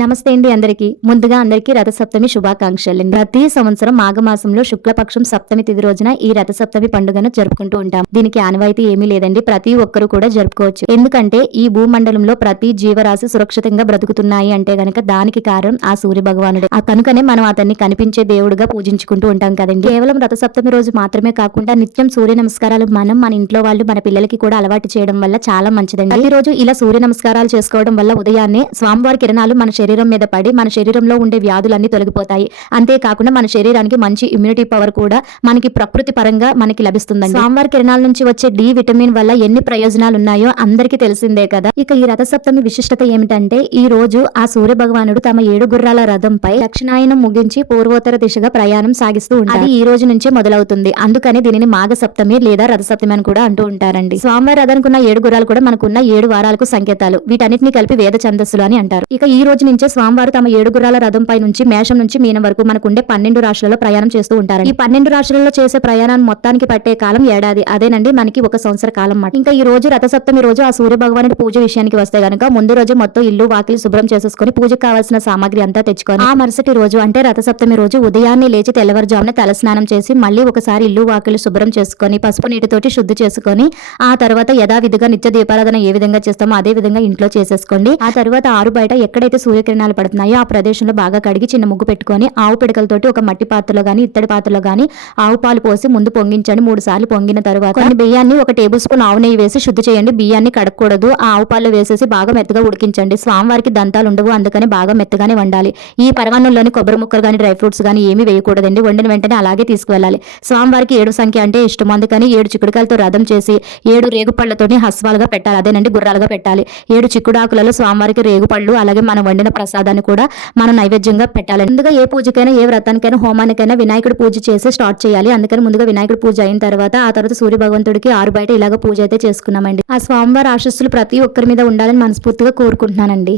నమస్తే అండి అందరికి. ముందుగా అందరికీ రథసప్తమి శుభాకాంక్షలు. ప్రతి సంవత్సరం మాఘమాసంలో శుక్లపక్షం సప్తమి తిథి రోజున ఈ రథసప్తమి పండుగను జరుపుకుంటూ ఉంటాం. దీనికి ఆనవాయితీ ఏమీ లేదండి, ప్రతి ఒక్కరు కూడా జరుపుకోవచ్చు. ఎందుకంటే ఈ భూమండలంలో ప్రతి జీవరాశి సురక్షితంగా బ్రతుకుతున్నాయి అంటే గనక దానికి కారణం ఆ సూర్య భగవానుడే. ఆ కనుకనే మనం అతన్ని కనిపించే దేవుడుగా పూజించుకుంటూ ఉంటాం కదండి. కేవలం రథసప్తమి రోజు మాత్రమే కాకుండా నిత్యం సూర్య నమస్కారాలు మన ఇంట్లో వాళ్ళు మన పిల్లలకి కూడా అలవాటు చేయడం వల్ల చాలా మంచిదండి. ప్రతిరోజు ఇలా సూర్య నమస్కారాలు చేసుకోవడం వల్ల ఉదయాన్నే స్వామివారి కిరణాలు మన శరీరం మీద పడి మన శరీరంలో ఉండే వ్యాధులన్నీ తొలగిపోతాయి. అంతేకాకుండా మన శరీరానికి మంచి ఇమ్యూనిటీ పవర్ కూడా మనకి ప్రకృతి పరంగా మనకి లభిస్తుందండి. స్వామివారి కిరణాల నుంచి వచ్చే డి విటమిన్ వల్ల ఎన్ని ప్రయోజనాలు ఉన్నాయో అందరికీ తెలిసిందే కదా. ఇక ఈ రథసప్తమి విశిష్టత ఏమిటంటే ఈ రోజు ఆ సూర్య భగవానుడు తమ 7 గుర్రాల రథంపై దక్షిణాయనం ముగించి పూర్వోత్తర దిశగా ప్రయాణం సాగిస్తూ ఉంటారు. అది ఈ రోజు నుంచే మొదలవుతుంది. అందుకని దీనిని మాఘ సప్తమి లేదా రథసప్తమి అని కూడా అంటూ ఉంటారండి. స్వామివారి రథానికి ఉన్న 7 గుర్రాలు కూడా మనకున్న 7 వారాలకు సంకేతాలు. వీటన్నిటిని కలిపి వేద ఛందస్సులు అని అంటారు. ఇక ఈ రోజు నుంచే స్వామివారు తమ 7 గుర్రాల రథంపై నుంచి మేషం నుంచి మీనం వరకు మనకుండే 12 రాశులలో ప్రయాణం చేస్తూ ఉంటారు. ఈ 12 రాశులలో చేసే ప్రయాణాన్ని మొత్తానికి పట్టే కాలం ఏడాది. అదేనండి మనకి ఒక సంవత్సర కాలం మాట. ఇంకా ఈ రోజు రథసప్తమి రోజు ఆ సూర్య భగవానుడి పూజ విషయానికి వస్తే గనక ముందు రోజు మొత్తం ఇల్లు వాకిలి శుభ్రం చేసేసుకుని పూజకు కావాల్సిన సామాగ్రి అంతా తెచ్చుకొని ఆ మరుసటి రోజు అంటే రథసప్తమి రోజు ఉదయాన్నే లేచి తెల్లవారుజామున తలస్నానం చేసి మళ్ళీ ఒకసారి ఇల్లు వాకిలి శుభ్రం చేసుకొని పసుపు నీటితోటి శుద్ధి చేసుకొని ఆ తర్వాత యథావిధిగా నిత్య దీపారాధన ఏ విధంగా చేస్తామో అదే విధంగా ఇంట్లో చేసేసుకోండి. ఆ తర్వాత ఆరు బయట ఎక్కడైతే సూర్యకిరణాలు పడుతున్నాయో ఆ ప్రదేశంలో బాగా కడిగి చిన్న ముగ్గు పెట్టుకొని ఆవు పిడకలతోటి ఒక మట్టి పాత్రలో గానీ ఇత్తడి పాత్రలో గానీ ఆవు పాలు పోసి ముందు పొంగించండి. 3 సార్లు పొంగిన తర్వాత కొన్ని బియ్యాన్ని 1 టేబుల్ స్పూన్ ఆవు నెయ్యి వేసి శుద్ధి చేయండి. బియ్యాన్ని కడగకూడదు. ఆ ఆవు పాలు వేసేసి బాగా మెత్తగా ఉడికించండి. స్వామివారికి దంతాలు ఉండవు, అందుకని బాగా మెత్తగానే వండాలి. ఈ పరమాన్నంలోని కొబ్బరి ముక్కలు గానీ డ్రై ఫ్రూట్స్ గానీ ఏమీ వేయకూడదండి. వండిన వెంటనే అలాగే తీసుకువెళ్ళాలి. స్వామివారికి 7 సంఖ్య అంటే ఇష్టం, అందుకని 7 చిక్కుడుకాయలతో రథం చేసి 7 రేగుపళ్లతోని హస్వాలుగా పెట్టాలి. అదేనండి గుర్రాలుగా పెట్టాలి. 7 చిక్కుడాకులలో స్వామివారికి రేగుపళ్ళు అలాగే మనం వండిన ప్రసాదాన్ని కూడా మనం నైవేద్యంగా పెట్టాలి. ముందుగా ఏ పూజకైనా ఏ వ్రతానికైనా హోమానికైనా వినాయకుడు పూజ చేసి స్టార్ట్ చేయాలి. అందుకని ముందుగా వినాయకుడు పూజ అయిన తర్వాత ఆ తర్వాత సూర్య భగవంతుడికి ఆరు బయట ఇలాగ పూజ అయితే చేసుకున్నామండి. ఆ స్వామివారి ఆశీస్సులు ప్రతి ఒక్కరి మీద ఉండాలని మనస్ఫూర్తిగా కోరుకుంటున్నానండి.